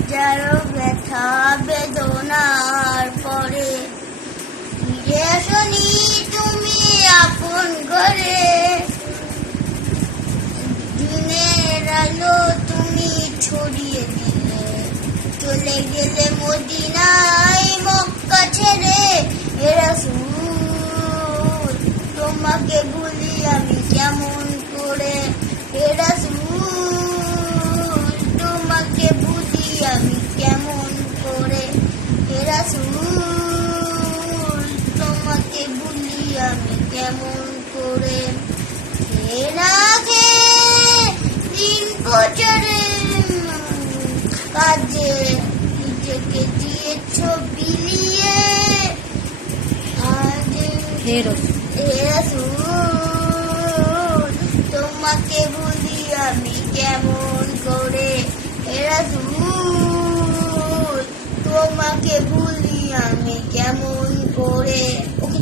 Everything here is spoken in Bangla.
হাজারো ব্যথা বেদনার পরে ফিরে আসনি তুমি আপন ঘরে। দিনের আলো তুমি ছড়িয়ে দিলে, চলে গেলে মদিনায় মক্কা ছেড়ে। হে রাসূল তোমাকে ভুলি আমি কেমন করে। হে রাসূল তোমাকে ভুলি আমি কেমন করে। হে রাসূল তোমাকে ভুলি আমি কেমন করে। হে না খেয়ে দিন প্রচারে কাজে নিজেকে দিয়েছ বিলিয়ে। হে রাসূল তোমাকে ভুলি আমি কেমন করে। হে রাসূল তোমাকে ভুলি আমি কেমন করে। ওকে।